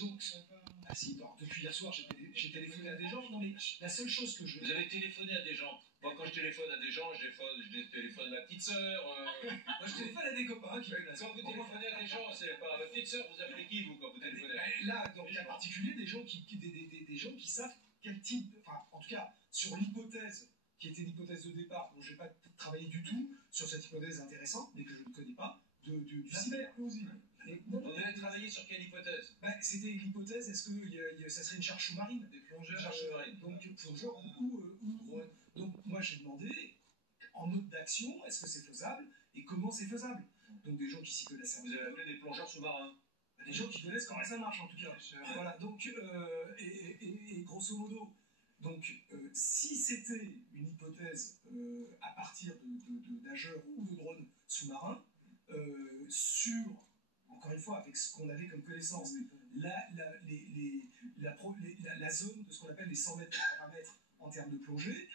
Donc, ah si, depuis hier soir, j'ai téléphoné à des gens. Non, mais la seule chose que je... Vous avez téléphoné à des gens. Moi, quand je téléphone à des gens, je téléphone à ma petite sœur. Moi, je téléphone à des copains qui veulent la Quand vous téléphonez à des gens, c'est pas à votre petite sœur, vous appelez qui, vous, quand vous téléphonez? Là, dans le cas particulier, des gens qui savent quel type... Enfin, en tout cas, sur l'hypothèse, qui était l'hypothèse de départ, dont je n'ai pas travaillé du tout, sur cette hypothèse intéressante, mais que je ne connais pas, du cyber. Vous avez travaillé sur quelle hypothèse? C'était l'hypothèse, est-ce que ça serait une charge sous-marine? Des plongeurs sous-marines. Donc, plongeurs donc, moi, j'ai demandé, en mode d'action, est-ce que c'est faisable et comment c'est faisable? Donc, des gens qui s'y connaissent. Vous avez appelé des plongeurs sous-marins? Des gens qui connaissent comment ça marche, en tout cas. Voilà, donc, et grosso modo, donc, si c'était une hypothèse à partir de nageurs ou de drones sous-marins, sur, encore une fois, avec ce qu'on avait comme connaissance, la zone de ce qu'on appelle les 100 mètres par mètre en termes de plongée,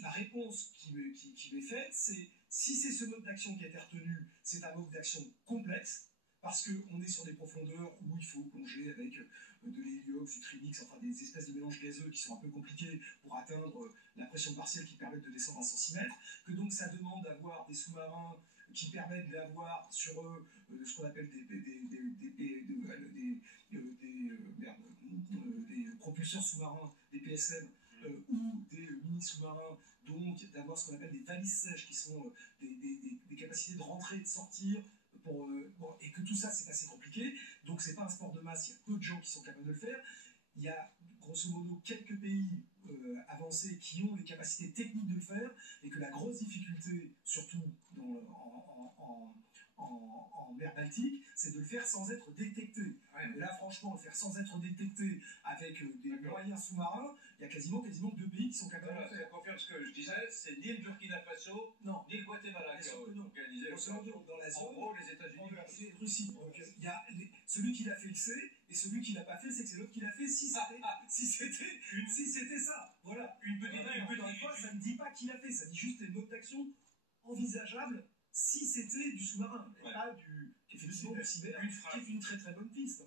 la réponse qui m'est faite, c'est si c'est ce mode d'action qui a été retenu, c'est un mode d'action complexe, parce qu'on est sur des profondeurs où il faut plonger avec de l'héliox, du trimix, enfin des espèces de mélanges gazeux qui sont un peu compliqués pour atteindre la pression partielle qui permet de descendre à 100 cm, que donc ça demande d'avoir des sous-marins qui permettent d'avoir sur eux ce qu'on appelle des propulseurs sous-marins, des PSM, ou des mini sous-marins, donc d'avoir ce qu'on appelle des valises sèches qui sont des capacités de rentrer et de sortir, et que tout ça c'est assez compliqué, donc c'est pas un sport de masse, il y a peu de gens qui sont capables de le faire. Il y a grosso modo quelques pays avancés qui ont les capacités techniques de le faire, et que la grosse difficulté, surtout en mer Baltique, c'est de le faire sans être détecté. Et là, franchement, le faire sans être détecté avec des moyens sous-marins, il y a quasiment deux pays qui sont capables de le faire. Ça confirme ce que je disais, c'est ni le Burkina Faso, ni le Guatemala qui ont organisé dans la zone. En gros, les États-Unis et Russie. Donc, il y a celui qui l'a fait le sait, et celui qui l'a pas fait, c'est l'autre qui l'a fait. Si c'était ça, voilà. Une petite fois, ça ne dit pas qui l'a fait, ça dit juste les modes d'action envisageables si c'était du sous-marin, et pas du cyber, qui est une très très bonne piste.